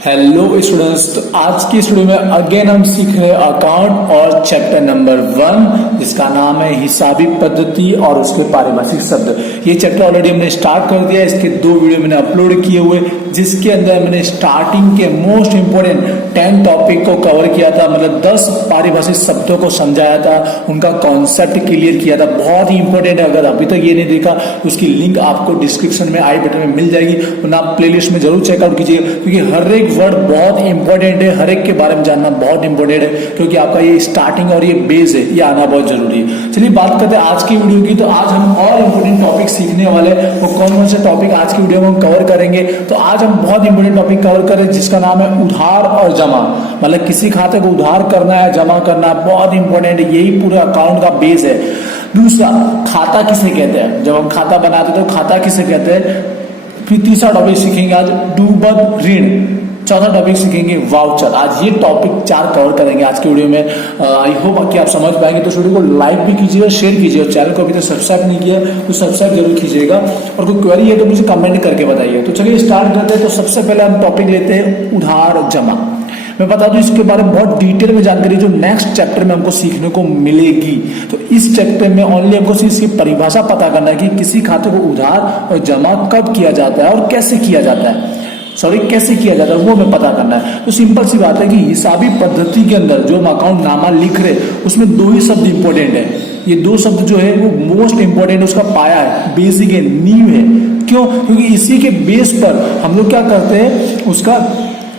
Hello students, तो आज की स्टूडियो में अगेन हम सीख रहे हैं अकाउंट और चैप्टर नंबर 1 जिसका नाम है हिसाबी पद्धति और उसके पारिभाषिक शब्द। ये चैप्टर ऑलरेडी हमने स्टार्ट कर दिया। इसके 2 वीडियो मैंने अपलोड किए हुए, जिसके अंदर मैंने स्टार्टिंग के मोस्ट इंपोर्टेंट 10 टॉपिक को कवर किया था, मतलब 10 पारिभाषिक शब्दों को समझाया था, उनका कॉन्सेप्ट क्लियर किया था। बहुत ही इंपॉर्टेंट है। अगर अभी तक ये नहीं देखा उसकी लिंक आपको डिस्क्रिप्शन में आई बटन में मिल जाएगी, और आप प्लेलिस्ट में जरूर चेकआउट कीजिएगा, क्योंकि हर एक वर्ड बहुत इंपॉर्टेंट है। हर एक के बारे में जानना बहुत इंपॉर्टेंट है, क्योंकि आपका ये स्टार्टिंग और ये बेस है, ये आना बहुत जरूरी है। चलिए बात करते हैं आज की वीडियो की। तो आज हम और इंपॉर्टेंट टॉपिक सीखने वाले, वो कौन कौन से टॉपिक आज की वीडियो में हम कवर करेंगे। तो आज हम बहुत इंपॉर्टेंट टॉपिक कवर करें जिसका नाम है उधार और जमा। मतलब किसी खाते को उधार करना है, जमा करना है, बहुत इंपॉर्टेंट है। यही पूरे अकाउंट का बेस है। दूसरा, खाता किसे कहते हैं। जब हम खाता बनाते हैं तो खाता किसे कहते हैं। फिर तीसरा टॉपिक सीखेंगे आज डूबत ऋण। चौथा टॉपिक सीखेंगे वाउचर। आज ये टॉपिक 4 कवर करेंगे आज की वीडियो में। आई होप कि आप समझ पाएंगे। तो वीडियो को लाइक भी कीजिए, शेयर कीजिए, और चैनल को अभी तक सब्सक्राइब नहीं किया तो सब्सक्राइब जरूर कीजिएगा, और कोई क्वेरी है तो मुझे कमेंट करके बताइए। तो चलिए स्टार्ट करते हैं। तो सबसे पहले हम टॉपिक लेते हैं उधार जमा। मैं बता दूं इसके बारे में बहुत डिटेल में जानकारी जो नेक्स्ट चैप्टर में हमको सीखने को मिलेगी। तो इस चैप्टर में ओनली हमको सिर्फ इसकी परिभाषा पता करना है कि किसी खाते को उधार और जमा कब किया जाता है और कैसे किया जाता है। कैसे किया जाता है वो हमें पता करना है। तो सिंपल सी बात है कि हिसाबी पद्धति के अंदर जो हम अकाउंट नामा लिख रहे उसमें 2 ही शब्द इंपॉर्टेंट है। ये 2 शब्द जो है वो मोस्ट इंपॉर्टेंट, उसका पाया है, बेसिक है, नींव है। क्यों? क्योंकि इसी के बेस पर हम लोग क्या करते हैं, उसका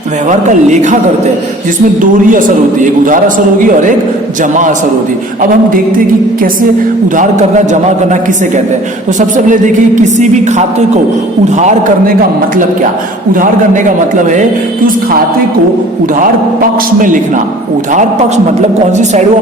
व्यवहार का लेखा करते हैं, जिसमें 2 ही असर होती है, एक उधार असर होगी और एक जमा असर होती है। अब हम देखते हैं कि कैसे उधार करना, जमा करना किसे कहते हैं। तो सबसे पहले देखिए, किसी भी खाते को उधार करने का मतलब क्या। उधार करने का मतलब है कि उस खाते को उधार पक्ष में लिखना। उधार पक्ष मतलब कौन सी साइड हुआ,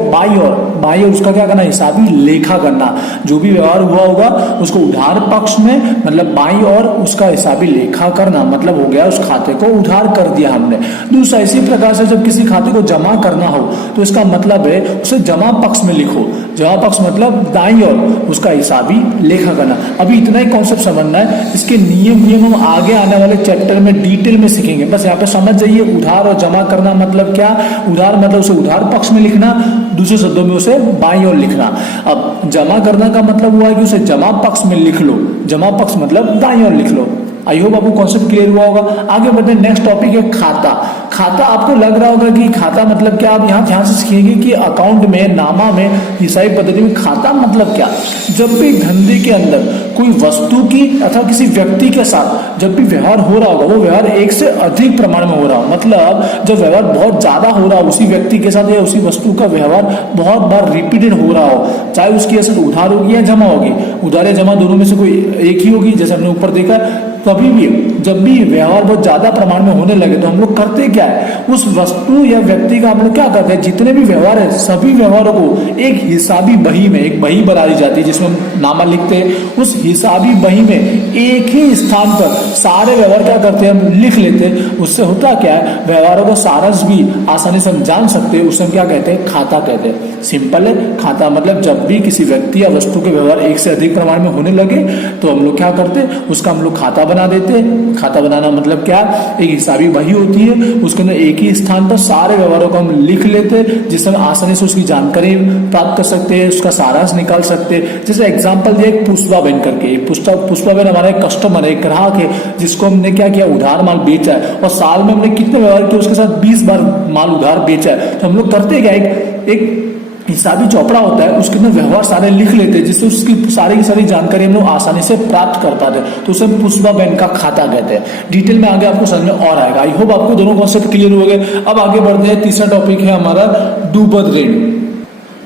बाई ओर उसका क्या करना, हिसाबी लेखा करना। जो भी व्यवहार हुआ होगा उसको उधार पक्ष में, मतलब बाई ओर उसका हिसाबी लेखा करना, मतलब हो गया उस खाते को उधार कर दिया हमने। दूसरा, इसी प्रकार से जब किसी खाते को जमा करना हो तो इसका मतलब है उसे जमा पक्ष में लिखो। जमा पक्ष मतलब दाईं ओर उसका हिसाबी लेखा करना। अभी इतना ही कॉन्सेप्ट समझना है। इसके नियम हम आगे आने वाले चैप्टर में डिटेल में सीखेंगे। बस यहाँ पे समझ जाइए उधार और जमा करना मतलब क्या। उधार मतलब उसे उधार पक्ष में लिखना, दूसरे शब्दों में उसे बाईं ओर लिखना। अब जमा करना का मतलब हुआ है कि उसे जमा पक्ष में लिख लो। जमा पक्ष मतलब दाईं ओर लिख लो। आई होप आपको कॉन्सेप्ट क्लियर हुआ होगा। आगे बढ़ते हैं। नेक्स्ट टॉपिक है खाता। खाता आपको लग रहा होगा कि खाता मतलब क्या। आप यहाँ ध्यान से सीखेंगे कि अकाउंट में, नामा में, हिसाबी पद्धति में खाता मतलब क्या। जब भी धंधे के अंदर कोई वस्तु की अथवा किसी व्यक्ति के साथ जब भी व्यवहार हो रहा होगा, वो व्यवहार एक से अधिक प्रमाण में हो रहा हो, मतलब जब व्यवहार बहुत ज्यादा हो रहा हो उसी व्यक्ति के साथ या उसी वस्तु का व्यवहार बहुत बार रिपीटेड हो रहा हो, चाहे उसकी असर उधार होगी या जमा होगी। उधार या जमा दोनों में से कोई एक ही होगी, जैसे हमने ऊपर देखा। कभी भी जब भी व्यवहार बहुत ज्यादा प्रमाण में होने लगे तो हम लोग करते क्या है, उस वस्तु या व्यक्ति का हम लोग क्या करते हैं, जितने भी व्यवहार है सभी व्यवहारों को एक हिसाबी बही में, एक बही बना दी जाती है जिसमें हम नामा लिखते हैं। उस हिसाबी बही में एक ही स्थान पर सारे व्यवहार क्या करते हैं, हम लिख लेते हैं। उससे होता क्या है, व्यवहारों का सारांश भी आसानी से हम जान सकते हैं। उसे हम क्या कहते हैं, खाता कहते हैं। सिंपल है। खाता मतलब जब भी किसी व्यक्ति या वस्तु के व्यवहार एक से अधिक प्रमाण में होने लगे तो हम लोग क्या करते हैं, उसका हम लोग खाता बना देते हैं। खाता बनाना मतलब क्या, एक हिसाबी बही होती है, उसके अंदर एक ही स्थान पर सारे व्यवहारों को हम लिख लेते हैं, जिससे हम आसानी से उसकी जानकारी प्राप्त कर सकते हैं, उसका सारांश निकाल सकते हैं। जैसे एग्जांपल दिया एक पुष्पाबेन करके। पुष्पाबेन हमारा एक कस्टमर है, एक ग्राहक है, जिसको हमने क्या किया, उधार माल बेचा है, और साल में हमने कितने व्यवहार किए, उसके साथ 20 बार माल उधार बेचा है। तो हम लोग करते क्या, एक हिसाबी चौपड़ा होता है, उसके अंदर व्यवहार सारे लिख लेते हैं, जिससे उसकी सारी की सारी जानकारी हम लोग आसानी से प्राप्त कर पाते हैं। तो उसे पुष्पा बैंक का खाता कहते हैं। डिटेल में आगे आपको समझ में और आएगा। आई होप आपको दोनों कॉन्सेप्ट क्लियर हो गए। अब आगे बढ़ते हैं। तीसरा टॉपिक है हमारा डूबत ऋण।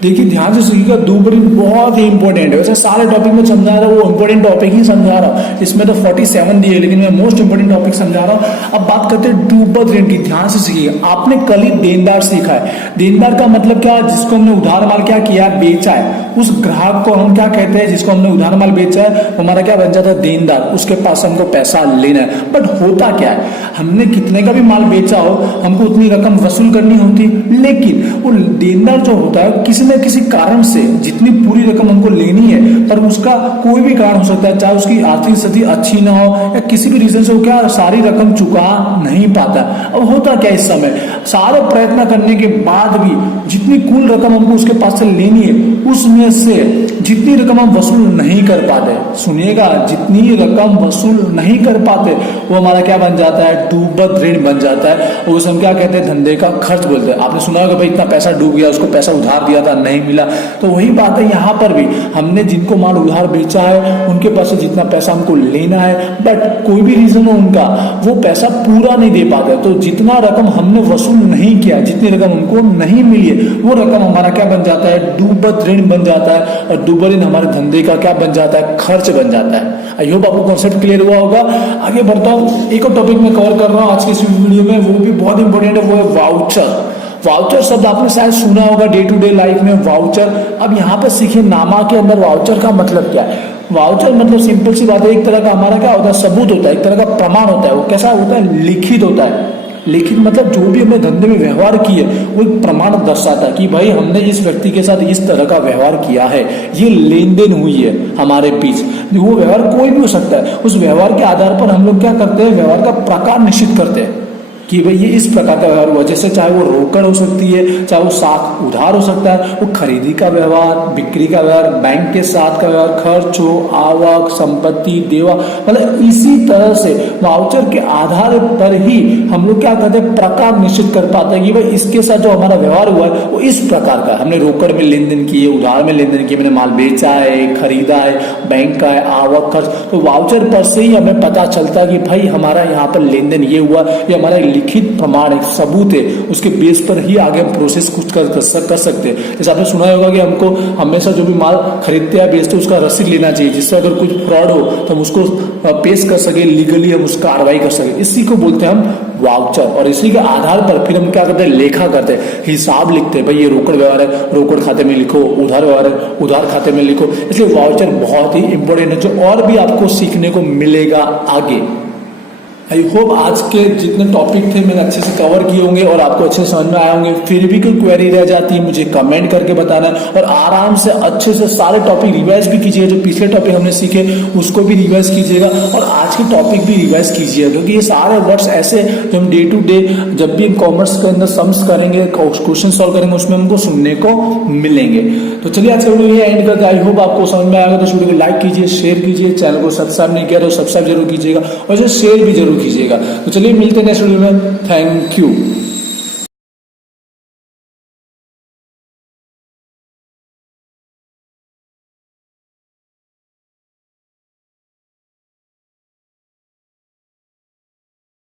देखिए ध्यान से सुनिएगा, डूबत ऋण बहुत ही इंपॉर्टेंट है। वैसे सारे टॉपिक में समझा रहा हूँ, वो इंपॉर्टेंट टॉपिक ही समझा रहा हूँ। इसमें तो 47 दिए, लेकिन मैं मोस्ट इंपॉर्टेंट टॉपिक समझा रहा हूँ। अब बात करते हैं डूबत ऋण की। ध्यान से सीखिएगा। आपने कल ही देनदार सीखा है। देनदार का मतलब क्या, जिसको हमने उधार माल क्या किया, बेचा है, उस ग्राहक को हम क्या कहते हैं, जिसको हमने उधार माल बेचा है, वो हमारा क्या बन जाता है, देनदार। उसके पास हमको पैसा लेना है। बट होता क्या है, हमने कितने का भी माल बेचा हो, हमको उतनी रकम वसूल करनी होती, लेकिन वो देनदार जो होता है किसी न किसी कारण से जितनी पूरी रकम हमको लेनी है, पर उसका कोई भी कारण हो सकता है, चाहे उसकी आर्थिक स्थिति अच्छी ना हो या किसी भी रीजन से वो क्या सारी रकम चुका नहीं पाता। अब होता क्या, इस समय सारे प्रयत्न करने के बाद भी जितनी कुल रकम हमको उसके पास से लेनी है, उसमें से जितनी रकम हम वसूल नहीं कर पाते, सुनिएगा, जितनी रकम वसूल नहीं कर पाते, वो हमारा क्या बन जाता है, डूबत ऋण बन जाता है। और उसे हम क्या कहते हैं, धंधे का खर्च बोलते हैं। आपने सुना होगा भाई इतना पैसा डूब गया, उसको पैसा उधार दिया था नहीं मिला। तो वही बात है यहाँ पर भी, हमने जिनको माल उधार बेचा है उनके पास से जितना पैसा हमको लेना है, बट कोई भी रीजन हो उनका, वो पैसा पूरा नहीं दे पाते, तो जितना रकम हमने वसूल नहीं किया, जितनी रकम उनको नहीं मिली है, वो रकम हमारा क्या बन जाता है, डूबत ऋण बन जाता है। और डूबत ऋण हमारे धंधे का क्या बन जाता है, खर्च बन जाता है। आई होप आपको कॉन्सेप्ट क्लियर हुआ होगा। आगे बढ़ता हूँ, एक और टॉपिक में कवर कर रहा हूँ आज की इस वीडियो में, वो भी बहुत इंपॉर्टेंट है, वो है वाउचर। वाउचर शब्द आपने शायद सुना होगा डे टू डे लाइफ में, वाउचर। अब यहाँ पे सीखिए नामा के अंदर वाउचर का मतलब क्या है। वाउचर मतलब सिंपल सी बात है, एक तरह का हमारा क्या होता है, सबूत होता है, एक तरह का प्रमाण होता है। वो कैसा होता है, लिखित होता है। लिखित मतलब जो भी हमने धंधे में व्यवहार किए वो एक प्रमाण दर्शाता है कि भाई हमने इस व्यक्ति के साथ इस तरह का व्यवहार किया है, ये लेन देन हुई है हमारे बीच। वो व्यवहार कोई भी हो सकता है, उस व्यवहार के आधार पर हम लोग क्या करते हैं, व्यवहार का प्रकार निश्चित करते हैं कि भाई ये इस प्रकार का व्यवहार हुआ। जैसे चाहे वो रोकड़ हो सकती है, चाहे वो साख उधार हो सकता है, वो खरीदी का व्यवहार, बिक्री का व्यवहार, बैंक के साथ का व्यवहार, खर्च हो, आवक, संपत्ति, देवा, मतलब इसी तरह से वाउचर के आधार पर ही हम लोग क्या करते हैं, प्रकार निश्चित कर पाते हैं कि भाई इसके साथ जो हमारा व्यवहार हुआ है वो इस प्रकार का। हमने रोकड़ में लेन देन किए, उधार में लेन देन किए, मैंने माल बेचा है, खरीदा है, बैंक का है, आवक, खर्च, तो वाउचर पर से ही हमें पता चलता है कि भाई हमारा यहाँ पर लेन देन ये हुआ, ये हमारा लिखित प्रमाण एक सबूत है, उसके बेस पर ही आगे हम प्रोसेस कुछ कर सकते हैं। जैसे आपने सुना होगा कि हमको हमेशा जो भी माल खरीदते या बेचते उसका रसीद लेना चाहिए, जिससे अगर कुछ फ्रॉड हो तो हम उसको पेश कर सके, लीगली हम उस कार्रवाई कर सके। इसी को बोलते हैं हम वाउचर। और इसी के आधार पर फिर हम क्या करते हैं, लेखा करते हैं, हिसाब लिखते हैं। भाई ये रोकड़ व्यवहार है, रोकड़ खाते में लिखो, उधार व्यवहार है, उधार खाते में लिखो। इसलिए वाउचर बहुत ही इंपॉर्टेंट है, जो और भी आपको सीखने को मिलेगा आगे। आई होप आज के जितने टॉपिक थे मैंने अच्छे से कवर किए होंगे और आपको अच्छे से समझ में आए होंगे। फिर भी कोई क्वेरी रह जाती है मुझे कमेंट करके बताना, और आराम से अच्छे से सारे टॉपिक रिवाइज भी कीजिएगा। जो पिछले टॉपिक हमने सीखे उसको भी रिवाइज कीजिएगा और आज के टॉपिक भी रिवाइज कीजिएगा, क्योंकि ये सारे वर्ड्स ऐसे जो हम डे टू डे जब भी हम कॉमर्स के अंदर सम्स करेंगे, क्वेश्चन सॉल्व करेंगे, उसमें हमको सुनने को मिलेंगे। तो चलिए आज का वीडियो ये एंड करते हैं। आई होप आपको समझ में आएगा। तो वीडियो को लाइक कीजिए, शेयर कीजिए, चैनल को सब्सक्राइब नहीं किया तो सब्सक्राइब जरूर कीजिएगा और इसे शेयर भी जरूर कीजिएगा। तो चलिए मिलते हैं नेक्स्ट वीडियो में। Thank you.